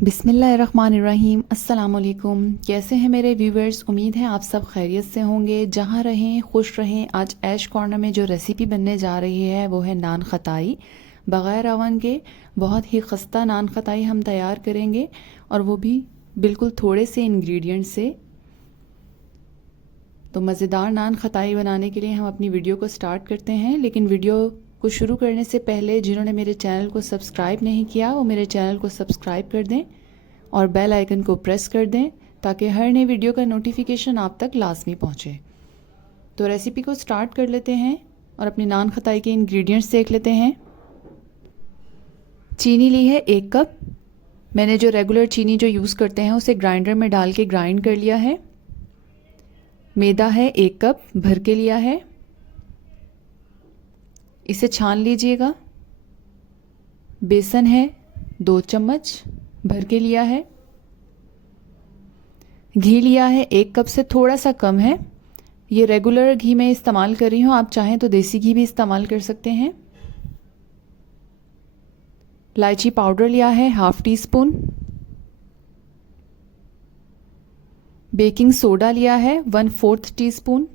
बिस्मिल्लाहिर्रहमानिर्रहीम। अस्सलाम वालेकुम। कैसे हैं मेरे व्यूवर्स? उम्मीद है आप सब खैरियत से होंगे। जहाँ रहें खुश रहें। आज ऐश कॉर्नर में जो रेसिपी बनने जा रही है वो है नान खताई। बग़ैर अवन के बहुत ही खस्ता नान खताई हम तैयार करेंगे, और वो भी बिल्कुल थोड़े से इंग्रेडिएंट से। तो मज़ेदार नान खताई बनाने के लिए हम अपनी वीडियो को स्टार्ट करते हैं। लेकिन वीडियो को शुरू करने से पहले जिन्होंने मेरे चैनल को सब्सक्राइब नहीं किया वो मेरे चैनल को सब्सक्राइब कर दें और बेल आइकन को प्रेस कर दें, ताकि हर नई वीडियो का नोटिफिकेशन आप तक लाजमी पहुंचे। तो रेसिपी को स्टार्ट कर लेते हैं और अपनी नान खताई के इंग्रेडिएंट्स देख लेते हैं। चीनी ली है 1 कप। मैंने जो रेगुलर चीनी जो यूज़ करते हैं उसे ग्राइंडर में डाल के ग्राइंड कर लिया है। मैदा है 1 कप भर के लिया है, इसे छान लीजिएगा। बेसन है 2 चम्मच भर के लिया है। घी लिया है 1 कप से थोड़ा सा कम है। ये रेगुलर घी मैं इस्तेमाल कर रही हूँ, आप चाहें तो देसी घी भी इस्तेमाल कर सकते हैं। इलायची पाउडर लिया है 1/2 टीस्पून। बेकिंग सोडा लिया है 1/4 टीस्पून।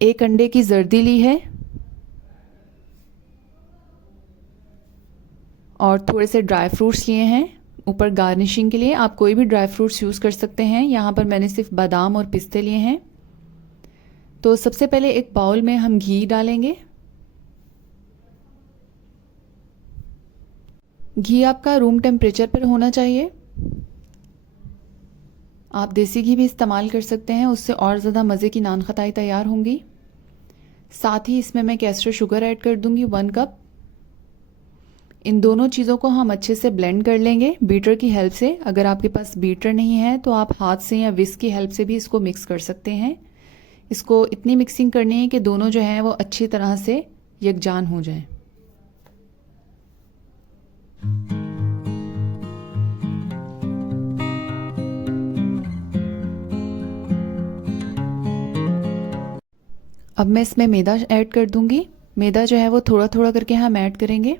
1 अंडे की जर्दी ली है और थोड़े से ड्राई फ्रूट्स लिए हैं ऊपर गार्निशिंग के लिए। आप कोई भी ड्राई फ्रूट्स यूज़ कर सकते हैं। यहाँ पर मैंने सिर्फ बादाम और पिस्ते लिए हैं। तो सबसे पहले एक बाउल में हम घी डालेंगे। घी आपका रूम टेम्परेचर पर होना चाहिए। आप देसी घी भी इस्तेमाल कर सकते हैं, उससे और ज़्यादा मज़े की नान खताई तैयार होंगी। साथ ही इसमें मैं कैस्टर शुगर ऐड कर दूंगी 1 कप। इन दोनों चीज़ों को हम अच्छे से ब्लेंड कर लेंगे बीटर की हेल्प से। अगर आपके पास बीटर नहीं है तो आप हाथ से या विस्क की हेल्प से भी इसको मिक्स कर सकते हैं। इसको इतनी मिक्सिंग करनी है कि दोनों जो हैं वो अच्छी तरह से यकजान हो जाएं। अब मैं इसमें मैदा ऐड कर दूंगी। मैदा जो है वो थोड़ा थोड़ा करके हम ऐड करेंगे।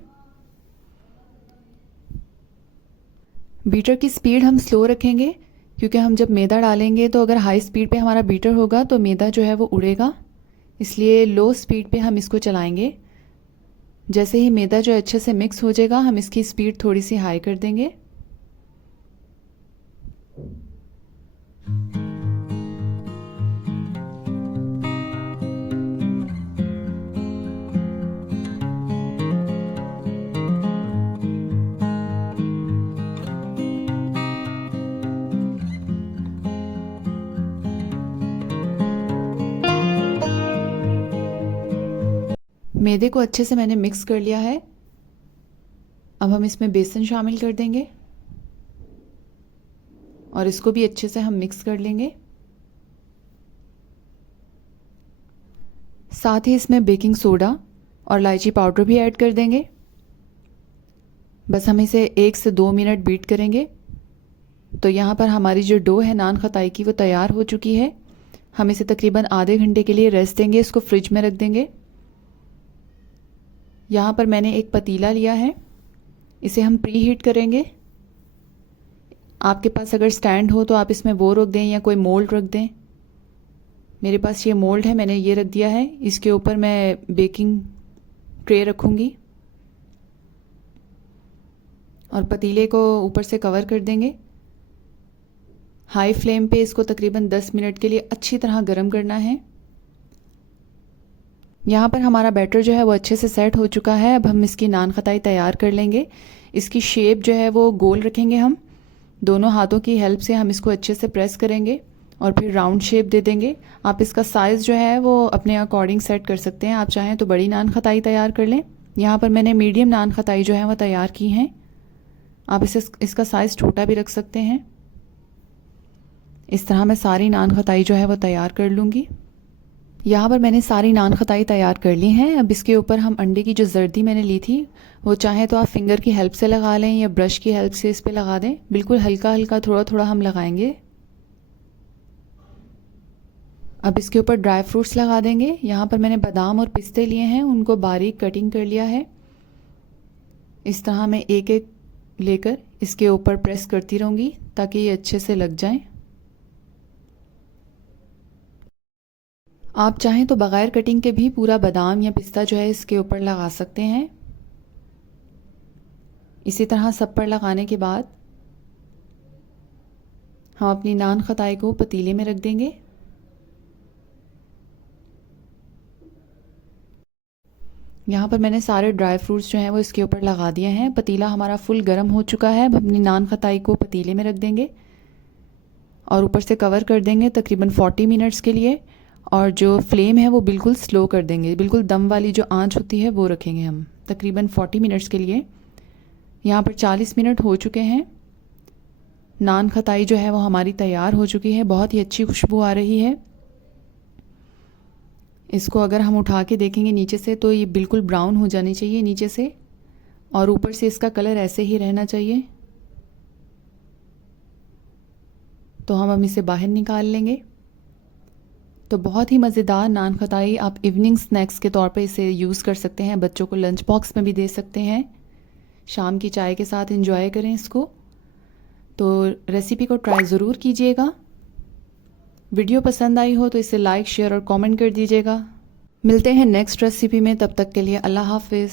बीटर की स्पीड हम स्लो रखेंगे, क्योंकि हम जब मैदा डालेंगे तो अगर हाई स्पीड पे हमारा बीटर होगा तो मैदा जो है वो उड़ेगा। इसलिए लो स्पीड पे हम इसको चलाएंगे। जैसे ही मैदा जो अच्छे से मिक्स हो जाएगा हम इसकी स्पीड थोड़ी सी हाई कर देंगे। मैदे को अच्छे से मैंने मिक्स कर लिया है। अब हम इसमें बेसन शामिल कर देंगे और इसको भी अच्छे से हम मिक्स कर लेंगे। साथ ही इसमें बेकिंग सोडा और इलायची पाउडर भी ऐड कर देंगे। बस हम इसे 1 से 2 मिनट बीट करेंगे। तो यहाँ पर हमारी जो डो है नान खताई की वो तैयार हो चुकी है। हम इसे तकरीबन आधे घंटे के लिए रेस्ट देंगे, इसको फ्रिज में रख देंगे। यहाँ पर मैंने एक पतीला लिया है, इसे हम प्री हीट करेंगे। आपके पास अगर स्टैंड हो तो आप इसमें वो रख दें या कोई मोल्ड रख दें। मेरे पास ये मोल्ड है, मैंने ये रख दिया है। इसके ऊपर मैं बेकिंग ट्रे रखूँगी और पतीले को ऊपर से कवर कर देंगे। हाई फ्लेम पे इसको तकरीबन 10 मिनट के लिए अच्छी तरह गर्म करना है। यहाँ पर हमारा बैटर जो है वो अच्छे से सेट हो चुका है। अब हम इसकी नान खताई तैयार कर लेंगे। इसकी शेप जो है वो गोल रखेंगे। हम दोनों हाथों की हेल्प से हम इसको अच्छे से प्रेस करेंगे और फिर राउंड शेप दे देंगे। आप इसका साइज़ जो है वो अपने अकॉर्डिंग सेट कर सकते हैं। आप चाहें तो बड़ी नान खताई तैयार कर लें। यहाँ पर मैंने मीडियम नान खताई जो है वो तैयार की हैं। आप इसका साइज़ छोटा भी रख सकते हैं। इस तरह मैं सारी नान खताई जो है वो तैयार कर लूँगी। यहाँ पर मैंने सारी नान खताई तैयार कर ली हैं। अब इसके ऊपर हम अंडे की जो जर्दी मैंने ली थी वो चाहे तो आप फिंगर की हेल्प से लगा लें या ब्रश की हेल्प से इस पे लगा दें। बिल्कुल हल्का हल्का थोड़ा थोड़ा हम लगाएंगे। अब इसके ऊपर ड्राई फ्रूट्स लगा देंगे। यहाँ पर मैंने बादाम और पिस्ते लिए हैं, उनको बारीक कटिंग कर लिया है। इस तरह मैं एक एक लेकर इसके ऊपर प्रेस करती रहूँगी ताकि ये अच्छे से लग जाएं। आप चाहें तो बग़ैर कटिंग के भी पूरा बादाम या पिस्ता जो है इसके ऊपर लगा सकते हैं। इसी तरह सब पर लगाने के बाद हम अपनी नान खताई को पतीले में रख देंगे। यहाँ पर मैंने सारे ड्राई फ्रूट्स जो हैं वो इसके ऊपर लगा दिए हैं। पतीला हमारा फुल गर्म हो चुका है। अब अपनी नान खताई को पतीले में रख देंगे और ऊपर से कवर कर देंगे तकरीबन 40 मिनट्स के लिए। और जो फ्लेम है वो बिल्कुल स्लो कर देंगे, बिल्कुल दम वाली जो आंच होती है वो रखेंगे हम तकरीबन 40 मिनट्स के लिए। यहाँ पर 40 मिनट हो चुके हैं। नान खताई जो है वो हमारी तैयार हो चुकी है। बहुत ही अच्छी खुशबू आ रही है। इसको अगर हम उठा के देखेंगे नीचे से तो ये बिल्कुल ब्राउन हो जानी चाहिए नीचे से, और ऊपर से इसका कलर ऐसे ही रहना चाहिए। तो हम इसे बाहर निकाल लेंगे। तो बहुत ही मज़ेदार नान खताई आप इवनिंग स्नैक्स के तौर पे इसे यूज़ कर सकते हैं। बच्चों को लंच बॉक्स में भी दे सकते हैं। शाम की चाय के साथ एंजॉय करें इसको। तो रेसिपी को ट्राई ज़रूर कीजिएगा। वीडियो पसंद आई हो तो इसे लाइक, शेयर और कमेंट कर दीजिएगा। मिलते हैं नेक्स्ट रेसिपी में, तब तक के लिए अल्लाह हाफ़िज़।